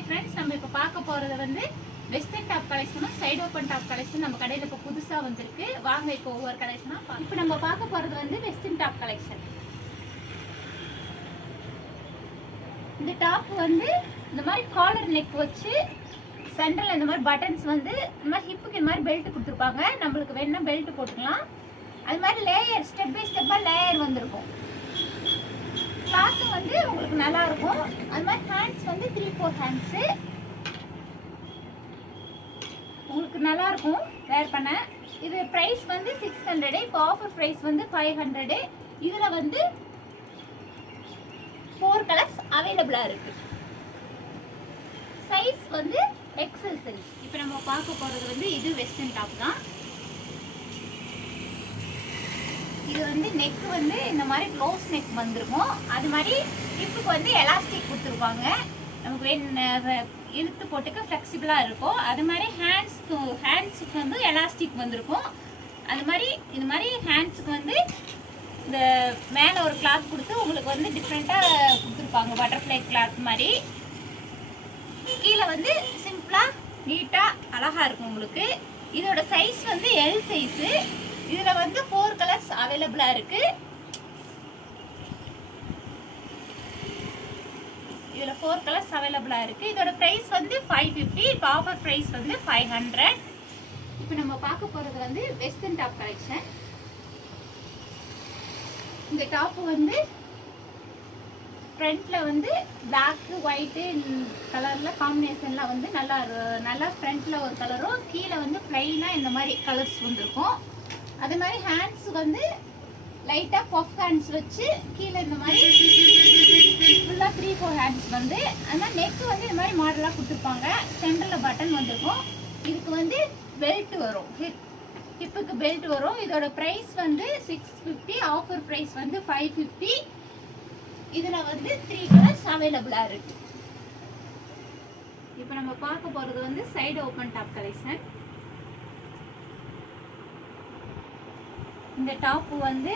Hi friends, நம்ம இப்போ பார்க்க போகிறது வந்து வெஸ்டர்ன் டாப் கலெக்ஷனும் சைடு ஓப்பன் டாப் கலெக்ஷன் நம்ம கடையில் இப்போ புதுசாக வந்திருக்கு. வாங்க இப்போ ஒவ்வொரு கலெக்ஷனாக இப்போ நம்ம பார்க்க போகிறது வந்து வெஸ்டர்ன் டாப் கலெக்ஷன். இந்த டாப் வந்து இந்த மாதிரி காலர் நெக் வச்சு சென்டரில் இந்த மாதிரி பட்டன்ஸ் வந்து இந்த மாதிரி ஹிப்புக்கு இந்த மாதிரி பெல்ட் கொடுத்துருப்பாங்க. நம்மளுக்கு வேணும்னா பெல்ட் போட்டுக்கலாம். அது மாதிரி லேயர் ஸ்டெப் பை ஸ்டெப்பாக லேயர் வந்திருக்கும். கிளாத்து வந்து உங்களுக்கு நல்லா இருக்கும். அது மாதிரி ஹேண்ட்ஸ் வந்து 3-4 ஹேண்ட்ஸு உங்களுக்கு நல்லா இருக்கும் வேர் பண்ண. இது ப்ரைஸ் வந்து 600. இப்போ ஆஃபர் ப்ரைஸ் வந்து 500. இதில் வந்து 4 கலர்ஸ் அவைலபிளாக இருக்கு. சைஸ் வந்து எக்ஸல் சைஸ். இப்போ நம்ம பார்க்க போகிறது வந்து இது வெஸ்டர்ன் டாப் தான். இது வந்து நெக் வந்து இந்த மாதிரி க்ளோஸ் நெக் வந்திருக்கும். அது மாதிரி ஹிப்புக்கு வந்து எலாஸ்டிக் கொடுத்துருப்பாங்க. நமக்கு இழுத்து போட்டுக்க ஃப்ளெக்சிபிளாக இருக்கும். அது மாதிரி ஹேண்ட்ஸுக்கு வந்து எலாஸ்டிக் வந்திருக்கும். அது மாதிரி இந்த மாதிரி ஹேண்ட்ஸுக்கு வந்து இந்த மேலே ஒரு கிளாத் கொடுத்து உங்களுக்கு வந்து டிஃப்ரெண்ட்டாக கொடுத்துருப்பாங்க. பட்டர்ஃப்ளை கிளாத் மாதிரி கீழே வந்து சிம்பிளாக நீட்டாக அழகாக இருக்கும் உங்களுக்கு. இதோட சைஸ் வந்து எல் சைஸு. இதில் வந்து 4 கலர்ஸ் அவைலபிளாக இருக்கு. இதில் 4 கலர்ஸ் அவைலபிளாக இருக்கு. இதோட ப்ரைஸ் வந்து 550. இப்போ ஆஃபர் ப்ரைஸ் வந்து 500. இப்போ நம்ம பார்க்க போகிறது வந்து வெஸ்டர்ன் டாப் கலெக்ஷன். இந்த டாப்பு வந்து ஃப்ரண்ட்டில் வந்து பிளாக்கு ஒயிட்டு கலரில் காம்பினேஷனில் வந்து நல்லா ஃப்ரண்ட்டில் ஒரு கலரும் கீழே வந்து ப்ளைனாக இந்த மாதிரி கலர்ஸ் வந்துருக்கும். அதே மாதிரி ஹேண்ட்ஸ் வந்து லைட்டாக பஃப் ஹேண்ட்ஸ் வச்சு கீழே இந்த மாதிரி ஃபுல்லாக 3-4 ஹேண்ட்ஸ் வந்து அது மாதிரி நெக்கு வந்து இந்த மாதிரி மாடலாக கொடுத்துருப்பாங்க. சென்டரில் பட்டன் வந்திருக்கும். இதுக்கு வந்து பெல்ட் வரும், ஹிப்புக்கு பெல்ட் வரும். இதோட ப்ரைஸ் வந்து 650. ஆஃபர் ப்ரைஸ் வந்து 550. இதில் வந்து 3 கலர்ஸ் அவைலபிளாக இருக்கு. இப்போ நம்ம பார்க்க போகிறது வந்து சைடு ஓப்பன் டாப் கலெக்ஷன். இந்த டாப்பு வந்து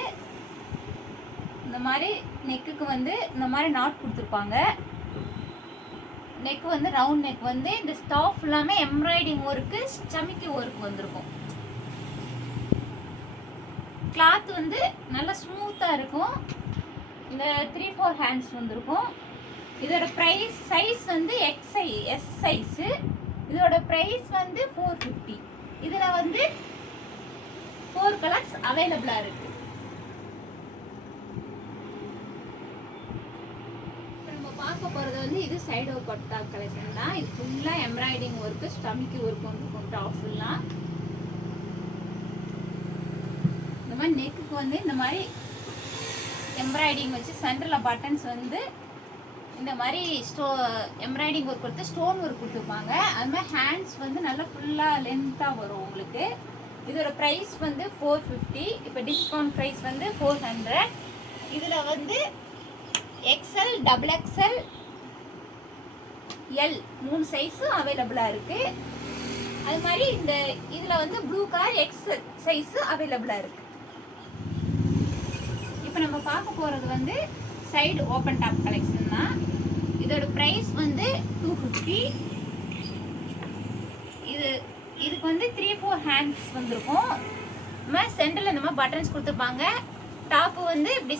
இந்த மாதிரி நெக்குக்கு வந்து இந்த மாதிரி நாட் கொடுத்துருப்பாங்க. நெக் வந்து ரவுண்ட் நெக் வந்து இந்த ஸ்டாஃப் எல்லாமே எம்ப்ராய்டிங் ஒர்க்கு சமிக்கி ஒர்க் வந்திருக்கும். கிளாத் வந்து நல்லா ஸ்மூத்தாக இருக்கும். இந்த 3-4 ஹேண்ட்ஸ் வந்திருக்கும். இதோட ப்ரைஸ் சைஸ் வந்து எஸ் சைஸு. இதோட ப்ரைஸ் வந்து 450. இதில் வந்து 4 கலர்ஸ் அவைலபிளாக இருக்கு. நம்ம பார்க்க போகிறது வந்து இது சைடு ஓப்பன் டாப் கலெக்ஷன் தான். இது ஃபுல்லாக எம்ப்ராய்டிங் ஒர்க்கு ஸ்டமிக்கி ஒர்க் வந்துருக்கும். டாப் ஃபுல்லாக இந்த மாதிரி நெக்குக்கு வந்து இந்த மாதிரி எம்ப்ராய்டிங் வச்சு சென்டரில் பட்டன்ஸ் வந்து இந்த மாதிரி எம்ப்ராய்டிங் ஒர்க் கொடுத்து ஸ்டோன் ஒர்க் கொடுத்துருப்பாங்க. அது மாதிரி ஹேண்ட்ஸ் வந்து நல்லா ஃபுல்லாக லென்த்தாக வரும் உங்களுக்கு. இதோட ப்ரைஸ் வந்து 450. இப்போ டிஸ்கவுண்ட் ப்ரைஸ் வந்து 400. இதில் வந்து XL, XXL, L 3 சைஸும் அவைலபிளாக இருக்குது. அது மாதிரி இதில் வந்து ப்ளூ கலர் XL சைஸு அவைலபிளாக இருக்குது. இப்போ நம்ம பார்க்க போகிறது வந்து சைடு ஓப்பன் டாப் கலெக்ஷன் தான். இதோட ப்ரைஸ் வந்து 250. இதுக்கு வந்து 3-4 ஹேண்ட்ஸ் வந்திருக்கும். இந்த மாதிரி சென்டரில் இந்த மாதிரி பட்டன்ஸ் கொடுத்துருப்பாங்க. டாப்பு வந்து இப்படி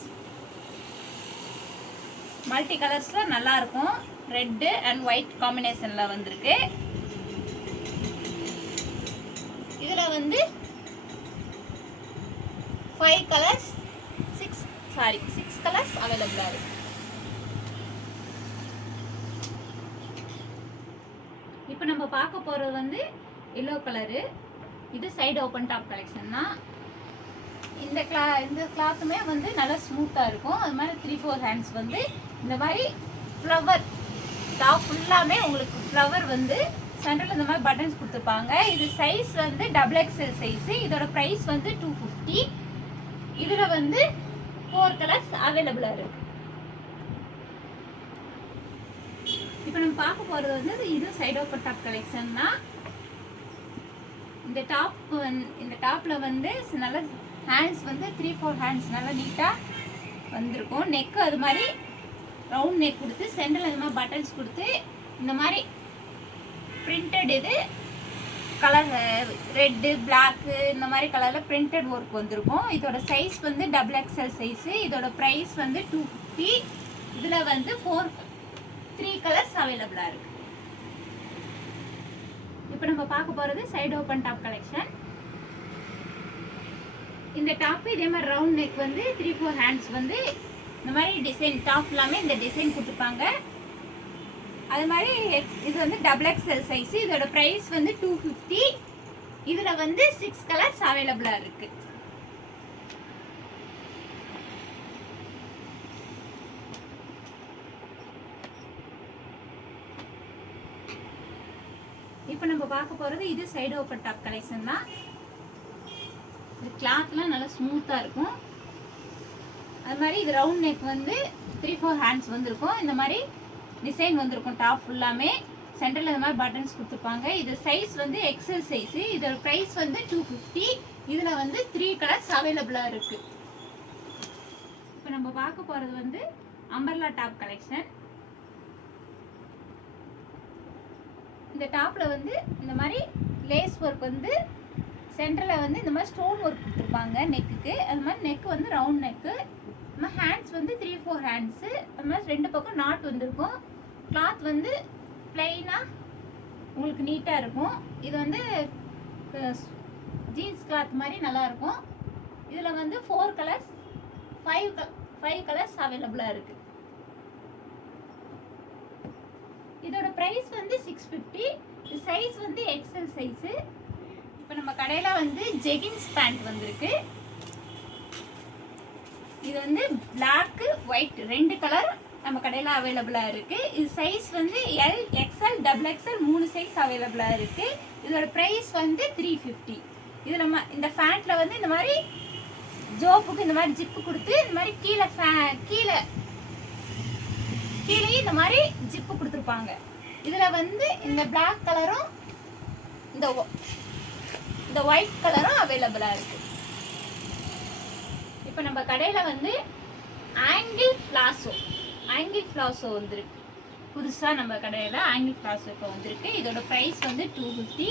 மல்டி கலர்ஸில் நல்லாயிருக்கும். ரெட்டு அண்ட் ஒயிட் காம்பினேஷனில் வந்திருக்கு. இதில் வந்து 6 கலர்ஸ் அவைலபிளாக இருக்கு. இப்போ நம்ம பார்க்க போகிறது வந்து எல்லோ கலரு. இது சைடு ஓப்பன் டாப் கலெக்ஷன் தான். இந்த கிளாத்துமே வந்து நல்லா ஸ்மூத்தாக இருக்கும். அது மாதிரி 3-4 ஹேண்ட்ஸ் வந்து இந்த மாதிரி ஃப்ளவர் டாப் ஃபுல்லாமே உங்களுக்கு ஃப்ளவர் வந்து சென்டரில் இந்த மாதிரி பட்டன்ஸ் கொடுத்துருப்பாங்க. இது சைஸ் வந்து XXL சைஸு. இதோட ப்ரைஸ் வந்து 250. இதில் வந்து 4 கலர்ஸ் அவைலபிளாக இருக்கு. இப்போ நம்ம பார்க்க போகிறது வந்து இது சைடு ஓப்பன் டாப் கலெக்ஷன் தான். இந்த டாப்பில் வந்து நல்ல ஹேண்ட்ஸ் வந்து 3-4 ஹேண்ட்ஸ் நல்லா நீட்டாக வந்திருக்கும். நெக்கு அது மாதிரி ரவுண்ட் நெக் கொடுத்து சென்டரில் இந்த மாதிரி பட்டன்ஸ் கொடுத்து இந்த மாதிரி இது கலர் ரெட்டு பிளாக்கு இந்த மாதிரி கலரில் பிரிண்டட் ஒர்க் வந்திருக்கும். இதோட சைஸ் வந்து XXL சைஸு. இதோட ப்ரைஸ் வந்து 250. இதில் வந்து 3 கலர்ஸ் அவைலபிளாக இருக்குது. இப்போ நம்ம பார்க்க போகிறது சைடு ஓப்பன் டாப் கலெக்ஷன். இந்த டாப்பு இதே மாதிரி ரவுண்ட் நெக் வந்து 3-4 ஹேண்ட்ஸ் வந்து இந்த மாதிரி டிசைன் டாப் எல்லாமே இந்த டிசைன் கொடுத்துருப்பாங்க. அது மாதிரி இது வந்து XXL சைஸ். இதோட ப்ரைஸ் வந்து 250. இதில் வந்து 6 கலர்ஸ் அவைலபிளாக இருக்கு. இப்போ நம்ம பார்க்க போகிறது இது சைடு ஓப்பன் டாப் கலெக்ஷன் தான். இது கிளாத்லாம் நல்லா ஸ்மூத்தாக இருக்கும். அது மாதிரி இது ரவுண்ட் நெக் வந்து 3-4 ஹேண்ட்ஸ் வந்திருக்கும். இந்த மாதிரி டிசைன் வந்திருக்கும். டாப் ஃபுல்லாமே சென்டரில் இந்த மாதிரி பட்டன்ஸ் கொடுத்துருப்பாங்க. இது சைஸ் வந்து XL சைஸு. இதோட ப்ரைஸ் வந்து 250. இதில் வந்து 3 கலர்ஸ் அவைலபிளாக இருக்குது. இப்போ நம்ம பார்க்க போகிறது வந்து அம்பர்லா டாப் கலெக்ஷன். இந்த டாப்பில் வந்து இந்த மாதிரி லேஸ் ஒர்க் வந்து சென்டரில் வந்து இந்த மாதிரி ஸ்டோன் ஒர்க் கொடுத்துருப்பாங்க நெக்குக்கு. அது மாதிரி நெக் வந்து ரவுண்ட் நெக்கு. நம்ம ஹேண்ட்ஸ் வந்து 3-4 ஹேண்ட்ஸு. அது மாதிரி 2 பக்கம் நாட் வந்திருக்கும். கிளாத் வந்து பிளைனாக உங்களுக்கு நீட்டாக இருக்கும். இது வந்து ஜீன்ஸ் கிளாத் மாதிரி நல்லாயிருக்கும். இதில் வந்து 4 கலர்ஸ் 5 கலர்ஸ் அவைலபிளாக இருக்குது. இதோட ப்ரைஸ் வந்து 650. இது சைஸ் வந்து XL சைஸு. இப்போ நம்ம கடையில் வந்து ஜெகின்ஸ் பேண்ட் வந்திருக்கு. இது வந்து பிளாக்கு ஒயிட் 2 கலர் நம்ம கடையில் அவைலபிளாக இருக்குது. இது சைஸ் வந்து L, XL, XXL 3 சைஸ் அவைலபிளாக இருக்குது. இதோட ப்ரைஸ் வந்து 350. இதில் இந்த ஃபேண்ட்டில் வந்து இந்த மாதிரி ஜோப்புக்கு இந்த மாதிரி ஜிப்பு கொடுத்து இந்த மாதிரி கீழே இந்த மாதிரி ஜிப்பு கொடுத்துருப்பாங்க. இதில் வந்து இந்த பிளாக் கலரும் இந்த ஒயிட் கலரும் அவைலபிளாக இருக்குது. இப்போ நம்ம கடையில் வந்து ஆங்கிள் ஃப்ளாசோ வந்துருக்கு. புதுசாக நம்ம கடையில் ஆங்கிள் ஃப்ளாசோ இப்போ வந்திருக்கு. இதோட ப்ரைஸ் வந்து 250.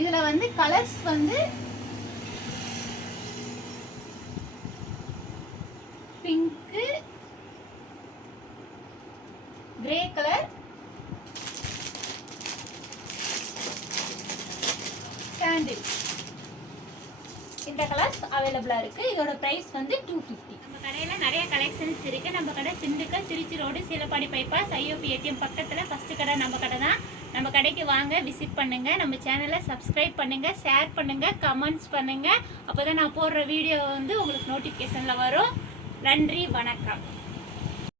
இதில் வந்து கலர்ஸ் வந்து பிங்க்கு, கிரே கலர், சாண்டில் இந்த கலர்ஸ் அவைலபிளாக இருக்குது. இதோட ப்ரைஸ் வந்து 250. நம்ம கடையில் நிறைய கலெக்ஷன்ஸ் இருக்குது. நம்ம கடை Dindigul, Trichy road, Seelapadi bypass, IOP ATM பக்கத்தில் ஃபஸ்ட்டு கடை நம்ம கடை தான். நம்ம கடைக்கு வாங்க, விசிட் பண்ணுங்கள். நம்ம சேனலை சப்ஸ்கிரைப் பண்ணுங்கள், ஷேர் பண்ணுங்கள், கமெண்ட்ஸ் பண்ணுங்கள். அப்போ தான் நான் போடுற வீடியோ வந்து உங்களுக்கு நோட்டிஃபிகேஷனில் வரும். நன்றி, வணக்கம்.